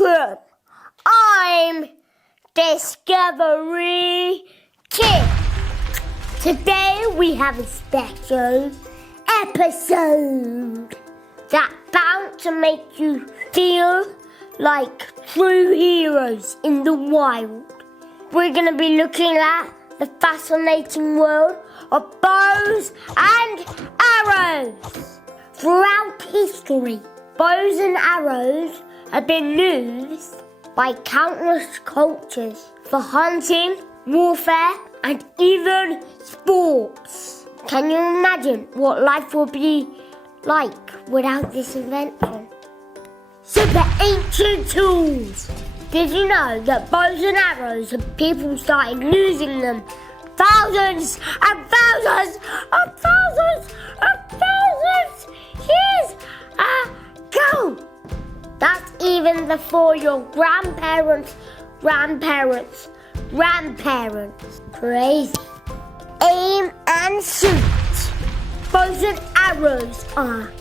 Welcome! I'm Discovery Kid. Today we have a special episode that's bound to make you feel like true heroes in the wild. We're going to be looking at the fascinating world of bows and arrows. Throughout history, bows and arrows have been used by countless cultures for hunting, warfare, and even sports. Can you imagine what life would be like without this invention? Super ancient tools! Did you know that bows and arrows, people started using them thousands and thousands and thousands and thousands years ago? That's even before your grandparents. Crazy. Aim and shoot. Bows and arrows are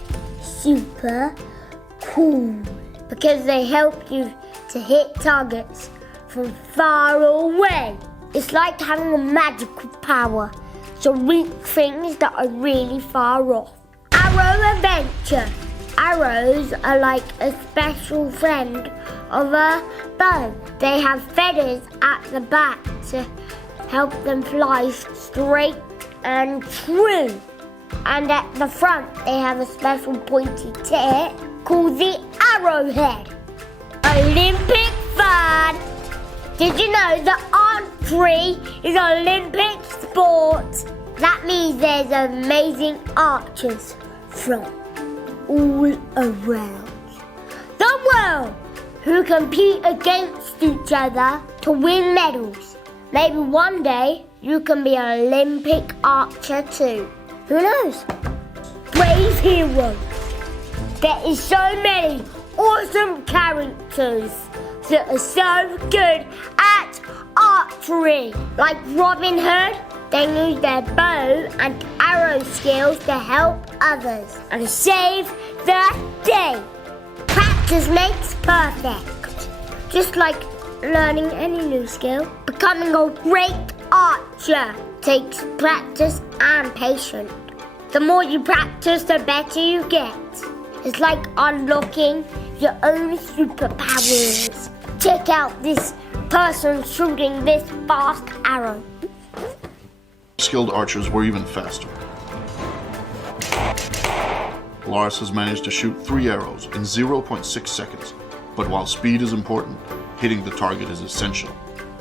super cool because they help you to hit targets from far away. It's like having a magical power to reach things that are really far off. Arrow adventure. Arrows are like a special friend of a bow. They have feathers at the back to help them fly straight and true. And at the front they have a special pointy tip called the arrowhead. Olympic fun! Did you know that archery is an Olympic sport? That means there's amazing archers from all around the world who compete against each other to win medals. Maybe one day you can be an Olympic archer too. Who knows? Brave heroes. There is so many awesome characters that are so good at archery. Like Robin Hood, they use their bow and arrow skills to help others and save the day. Practice makes perfect. Just like learning any new skill, becoming a great archer takes practice and patience. The more you practice, the better you get. It's like unlocking your own superpowers. Check out this person shooting this fast arrow. Skilled archers were even faster. Lars has managed to shoot 3 arrows in 0.6 seconds, but while speed is important, hitting the target is essential.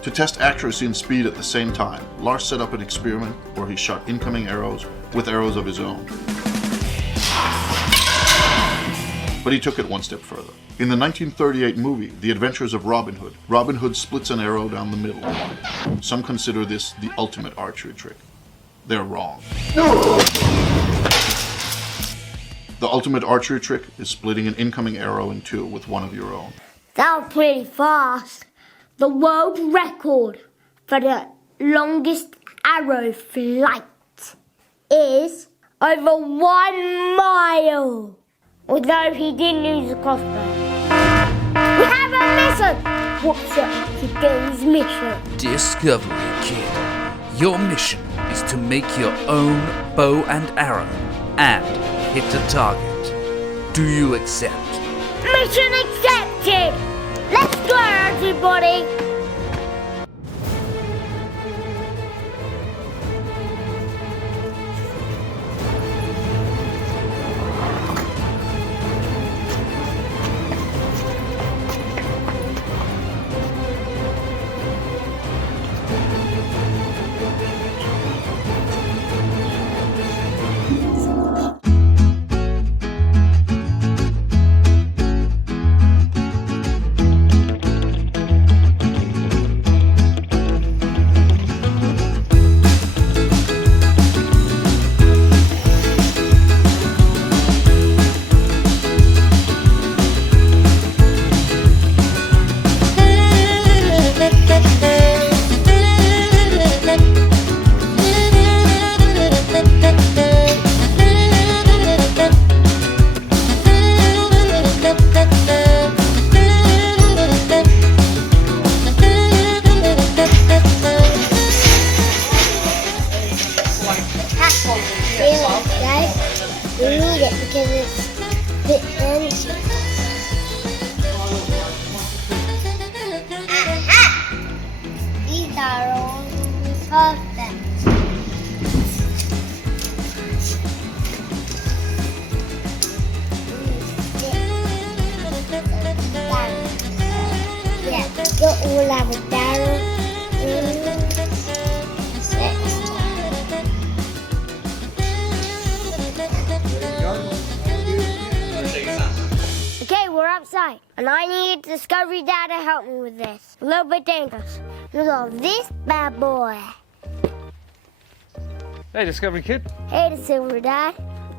To test accuracy and speed at the same time, Lars set up an experiment where he shot incoming arrows with arrows of his own. But he took it one step further. In the 1938 movie, The Adventures of Robin Hood, Robin Hood splits an arrow down the middle. Some consider this the ultimate archery trick. They're wrong. The ultimate archery trick is splitting an incoming arrow in 2 with one of your own. That was pretty fast. The world record for the longest arrow flight is over 1 mile. Although he didn't use a crossbow. We have a mission! What's today's mission? Discovery Kid. Your mission is to make your own bow and arrow and hit a target. Do you accept? Mission accepted! Let's go, everybody! We'll have a barrel. Okay, we're outside, and I need Discovery Dad to help me with this. A little bit dangerous. Look at this bad boy. Hey, Discovery Kid. Hey, Discovery Dad.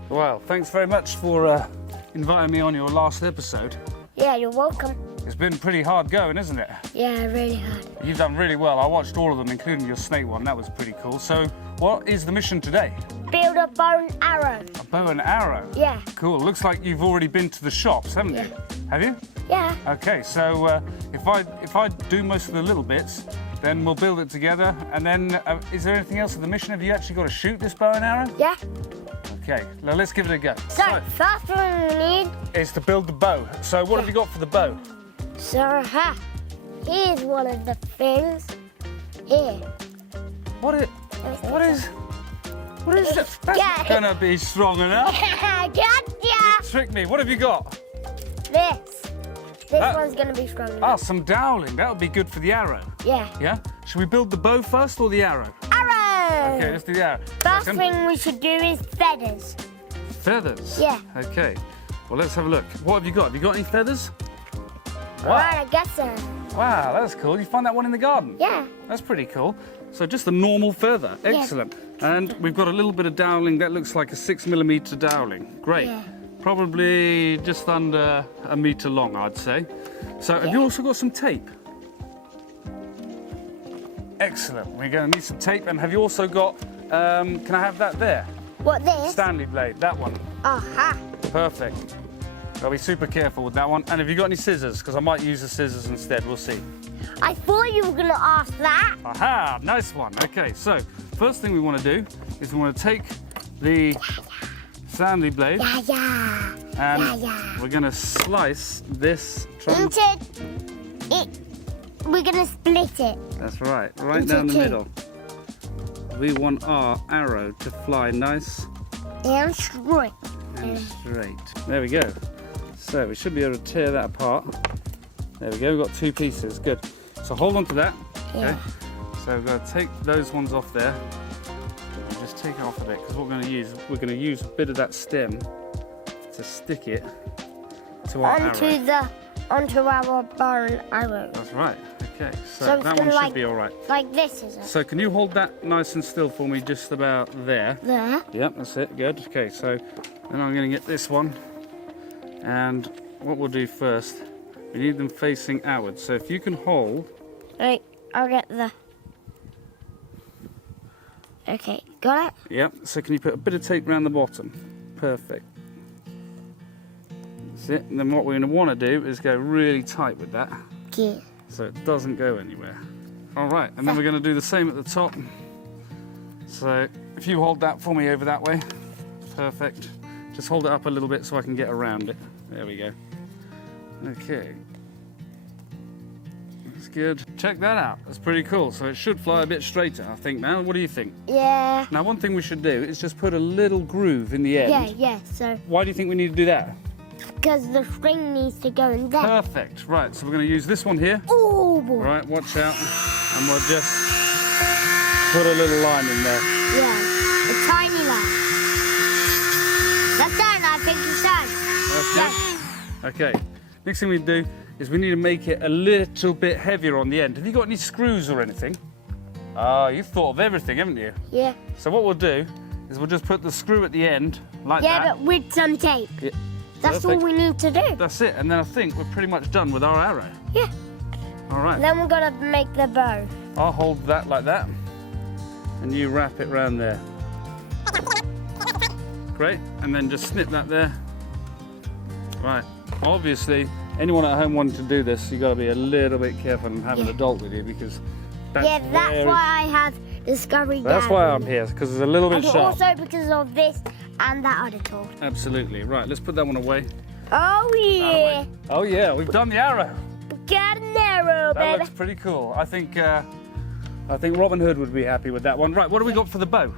Well, thanks very much for inviting me on your last episode. Yeah, you're welcome. It's been pretty hard going, isn't it? Yeah, really hard. You've done really well. I watched all of them, including your snake one. That was pretty cool. So, what is the mission today? Build a bow and arrow. A bow and arrow? Yeah. Cool. Looks like you've already been to the shops, haven't you? Have you? Yeah. Okay, so if I do most of the little bits, then we'll build it together. And then, is there anything else with the mission? Have you actually got to shoot this bow and arrow? Yeah. Okay, now let's give it a go. So, first thing we need is to build the bow. So, what have you got for the bow? So, here's one of the things. Here. What is that? That's gonna be strong enough. Gotcha! Trick me. What have you got? This one's gonna be strong enough. Ah, some doweling. That would be good for the arrow. Yeah. Yeah? Should we build the bow first or the arrow? Arrow! Okay, let's do the arrow. First Second. thing we should do is feathers. Feathers? Yeah. Okay. Well, let's have a look. What have you got? Have you got any feathers? Wow. Alright, I guess so. Wow, that's cool. You find that one in the garden? Yeah. That's pretty cool. So just a normal feather. Excellent. And we've got a little bit of doweling. That looks like a 6mm doweling. Great. Yeah. Probably just under a metre long, I'd say. So have you also got some tape? Excellent. We're going to need some tape. And have you also got, can I have that there? What, this? Stanley blade, that one. Aha. Perfect. Gotta be super careful with that one. And have you got any scissors? Because I might use the scissors instead. We'll see. I thought you were gonna ask that. Aha, nice one. Okay, so first thing we want to do is we want to take the Stanley blade Yeah. and Yeah. we're going to slice this trunk. We're gonna split it. That's right, right Into down the two. middle. We want our arrow to fly nice And straight. and straight. There we go. So we should be able to tear that apart. There we go, we've got two pieces, good. So hold on to that, okay? Yeah. So we're going to take those ones off there. And just take it off a bit, because what we're going to use a bit of that stem to stick it to our arrow. Onto our bow and arrow. That's right, okay. So So it's that gonna one should like- be all right. Like this, is it? So can you hold that nice and still for me, just about there? There. Yep, that's it, good. Okay, so then I'm going to get this one. And what we'll do first, we need them facing outwards. So if you can hold, Right, I'll get the... Okay, got it? yep, so can you put a bit of tape around the bottom? Perfect. That's it. And then what we're going to want to do is go really tight with that, Okay. so it doesn't go anywhere. All right, and then we're going to do the same at the top. So if you hold that for me over that way, perfect. Just hold it up a little bit so I can get around it. There we go. Okay. That's good. Check that out. That's pretty cool. So it should fly a bit straighter, I think, now. What do you think? Yeah. Now, one thing we should do is just put a little groove in the end. Yeah, so... Why do you think we need to do that? Because the string needs to go in there. Perfect. Right, so we're going to use this one here. Oh, boy. Right, watch out. And we'll just put a little line in there. Yeah, a tiny line. That's done, I think it's done. That's good. Okay. Next thing we do is we need to make it a little bit heavier on the end. Have you got any screws or anything? Ah, you've thought of everything, haven't you? Yeah. So what we'll do is we'll just put the screw at the end, like Yeah, that. but with some tape. Yeah. That's all Perfect. we need to do. That's it, and then I think we're pretty much done with our arrow. Yeah. All right. Then we're gonna make the bow. I'll hold that like that, and you wrap it round there. Great, and then just snip that there. Right, obviously, anyone at home wanting to do this, you've got to be a little bit careful and have an adult with you, because that's why I have Discovery That's Dad why with I'm me. here, because it's a little bit And sharp. also because of this and that other tool. Absolutely. Right, let's put that one away. Oh yeah. Oh yeah, we've done the arrow. Got an arrow, That baby. looks pretty cool. I think Robin Hood would be happy with that one. Right, what do we got for the bow?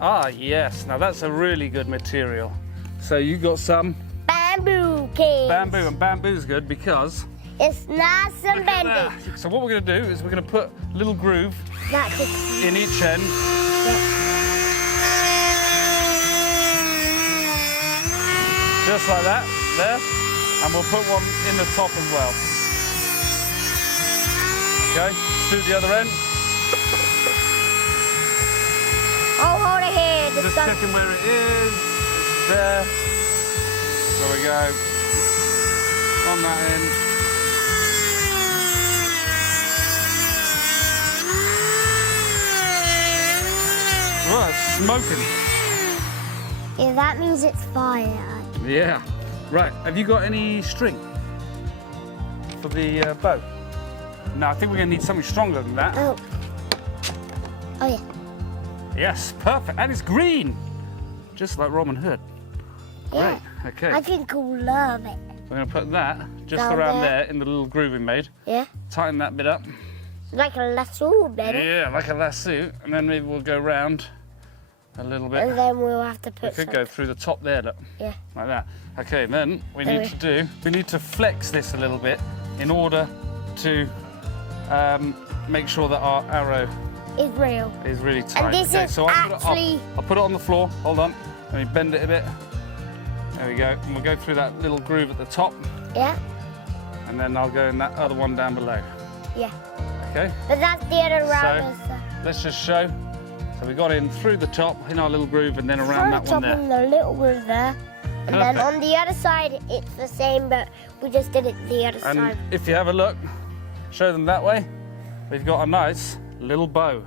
Ah, yes. Now that's a really good material. So you got some Bamboo cage. bamboo, and bamboo's good because It's nice and Look at bendy. that. So what we're going to do is we're going to put a little groove That's it. in each end. Just like that, there. And we'll put one in the top as well. Okay, let's do the other end. Oh, hold it here. Just checking where it is. It's there. There we go. On that end. Oh, it's smoking. Yeah, that means it's fire. Yeah. Right, have you got any string for the bow? No, I think we're going to need something stronger than that. Oh. Oh, yeah. Yes, perfect. And it's green. Just like Robin Hood. Yeah. Great, okay. I think we'll love it. We're going to put that just Down around there. there in the little groove we made. Yeah. Tighten that bit up. Like a lasso, baby. Yeah, like a lasso. And then maybe we'll go round a little bit. And then we'll have to We put could go through the top there, look. Yeah. Like that. Okay, then we need to flex this a little bit in order to make sure that our arrow It's real. is really tight. And this okay, is so actually... I'll put it on the floor. Hold on. Let me bend it a bit. There we go. And we'll go through that little groove at the top, Yeah. and then I'll go in that other one down below. Yeah. Okay? But that's the other round. So, let's just show. So we got in through the top, in our little groove, and then around that one there. in the little groove there. And then Perfect. on the other side, it's the same, but we just did it the other And side. if you have a look, show them that way, we've got a nice little bow.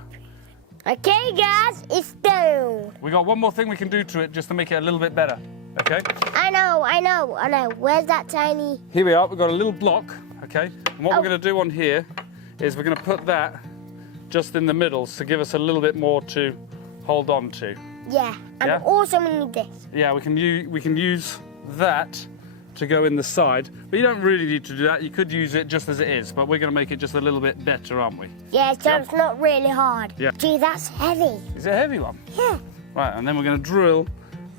Okay, guys, it's done. We got one more thing we can do to it just to make it a little bit better. Okay? I know. Where's that tiny... Here we are, we've got a little block, okay? And what Oh. we're going to do on here is we're going to put that just in the middle to give us a little bit more to hold on to. Yeah. And Yeah? also we need this. Yeah, we can use that to go in the side, but you don't really need to do that. You could use it just as it is, but we're going to make it just a little bit better, aren't we? Yeah, so it's not really hard. Yeah. Gee, that's heavy. It's a heavy one. Yeah. Right, and then we're going to drill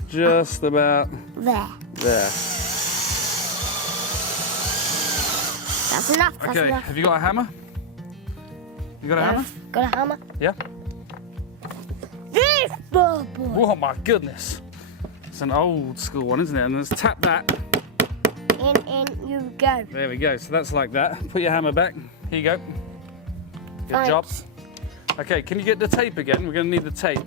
just about There. there. That's enough. That's Okay, enough. have you got a hammer? You got a hammer? Got a hammer? Yeah? This bubble. Oh my goodness. It's an old school one, isn't it? And let's tap that. In you go. There we go. So that's like that. Put your hammer back. Here you go. Good job. Thanks. Okay, can you get the tape again? We're going to need the tape.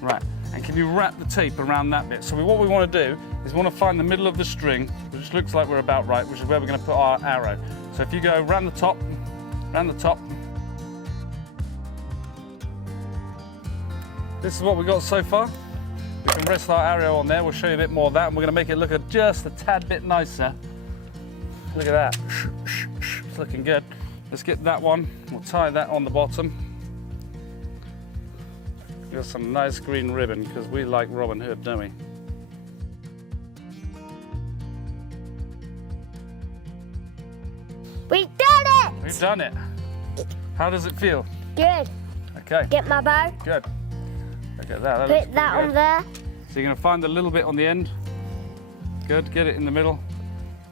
Right, and can you wrap the tape around that bit? So what we want to do is we want to find the middle of the string, which looks like we're about right, which is where we're going to put our arrow. So if you go around the top, this is what we've got so far. We can rest our arrow on there. We'll show you a bit more of that, and we're going to make it look just a tad bit nicer. Look at that. It's looking good. Let's get that one. We'll tie that on the bottom. Got some nice green ribbon because we like Robin Hood, don't we? We did it! We've done it. How does it feel? Good. Okay, Get my bow. good. Look at that. looks Put that pretty on good. there. So you're going to find a little bit on the end. Good. Get it in the middle.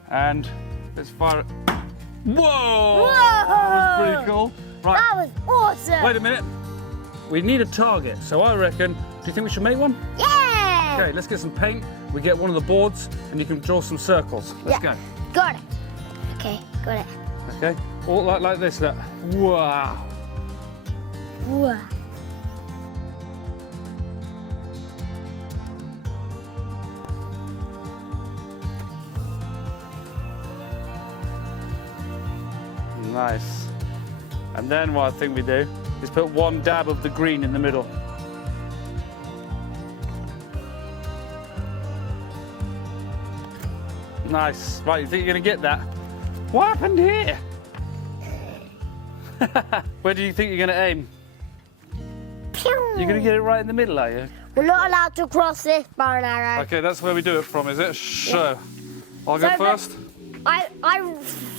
And let's fire it. Whoa! That was pretty cool. Right. That was awesome. Wait a minute. We need a target. So I reckon, do you think we should make one? Yeah. Okay, let's get some paint. We get one of the boards and you can draw some circles. Let's Yeah. go. Got it. Okay, got it. Okay, all like this. Look. Wow. Wow. Nice. And then what I think we do is put one dab of the green in the middle. Nice. Right, you think you're going to get that? What happened here? Where do you think you're going to aim? Pew. You're going to get it right in the middle, are you? We're not allowed to cross this bow and arrow. Okay, that's where we do it from, is it? So, I'll go So, first. I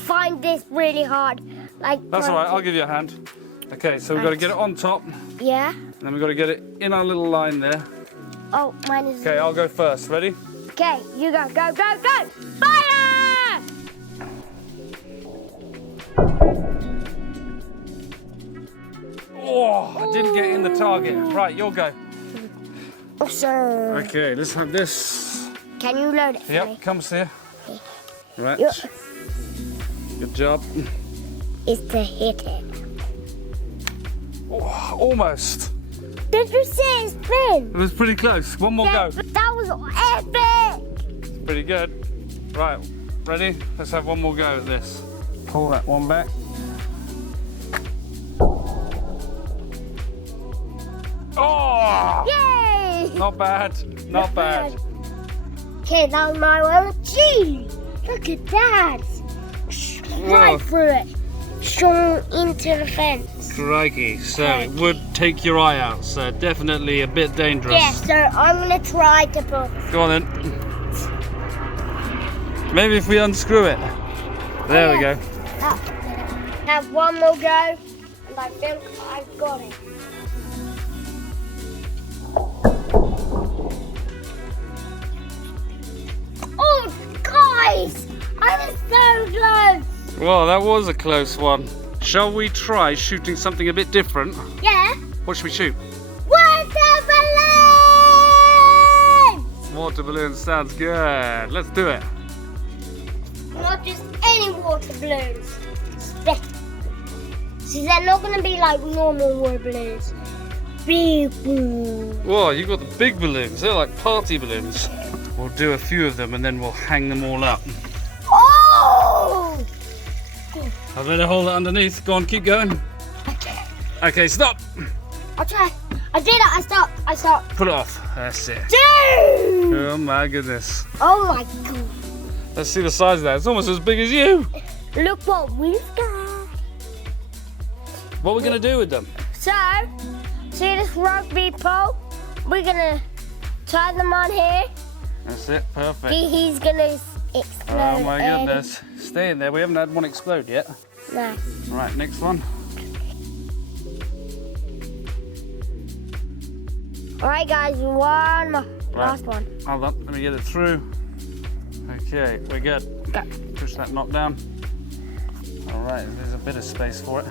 find this really hard. Like That's all right, I'll give you a hand. Okay, so we've got to get it on top, Yeah. and then we've got to get it in our little line there. Oh, mine is. Okay, I'll go first. Ready? Okay. Okay, you go, go, go, go! Fire! Oh, I didn't get in the target. Right, you'll go. Awesome. Okay, let's have this. Can you load it for me? Yep, comes here. Right. Yep. Good job. Is to hit it. Oh, almost. Did you see it spin? It was pretty close. One more Yeah, go. but that was epic! Pretty good. Right, ready? Let's have one more go at this. Pull that one back. Oh! Yay! Not bad. Not bad. Okay, that was my one. Gee! Look at that! Whoa. Right through it. Straight into the fence. Crikey. So it would take your eye out. So definitely a bit dangerous. Yeah, so I'm gonna try to put. Go on then. Maybe if we unscrew it. There we go. Have one more go, and I think I've got it. Oh, guys! I was so close! Well, that was a close one. Shall we try shooting something a bit different? Yeah? What should we shoot? Water balloon! Water balloon sounds good. Let's do it. Not just any water balloons. See, they're not going to be like normal water balloons. Big balloons. Whoa, you got the big balloons. They're like party balloons. We'll do a few of them and then we'll hang them all up. Oh! I better hold it underneath. Go on, keep going. Okay. Okay, stop. I'll try. I did it. I stopped. Put it off. That's it. Dude! Oh my goodness. Oh my god. Let's see the size of that. It's almost as big as you. Look what we've got. What are we going to do with them? So, see this rugby pole? We're going to tie them on here. That's it. Perfect. He's going to explode. Oh my and- goodness. Stay in there. We haven't had one explode yet. No. Right, next one. Alright guys, one more. Last one. Hold on. Let me get it through. Okay, we're good. Go. Push that knock down. All right, there's a bit of space for it.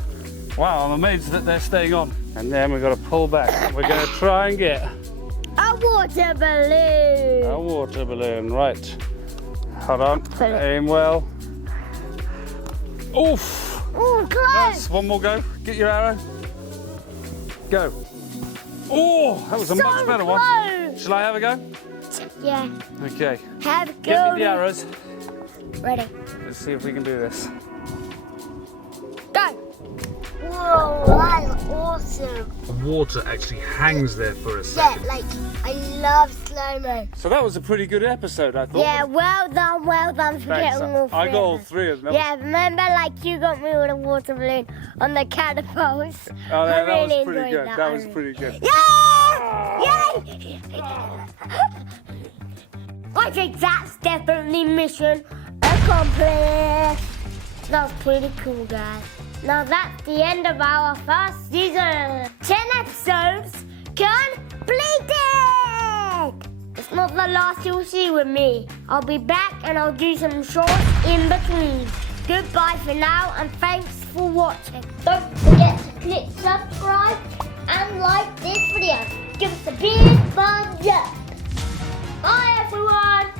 Wow, I'm amazed that they're staying on. And then we've got to pull back. We're going to try and get A water balloon. a water balloon. Right. Hold on. Put it. Aim well. Oof. Oh, close. Nice. One more go. Get your arrow. Go. Oh, that was a So much better one. close. Shall I have a go? Yeah. Okay. Have a go. Get me the arrows. Ready. Let's see if we can do this. Go. Whoa, that's awesome. The water actually hangs there for a Yeah, second. like, I love slow-mo. So that was a pretty good episode, I thought. Yeah, well done for Thanks. getting all three. I got all of them. three of them. Yeah, remember like you got me with a water balloon on the catapults? Oh, I that was really pretty enjoyed good. that. That was pretty good. Yeah! Yay! I think that's definitely mission accomplished. That was pretty cool, guys. Now that's the end of our first season. 10 episodes completed! It's not the last you'll see with me. I'll be back and I'll do some shorts in between. Goodbye for now and thanks for watching. Don't forget to click subscribe and like this video. Give us a big thumbs up. Bye everyone!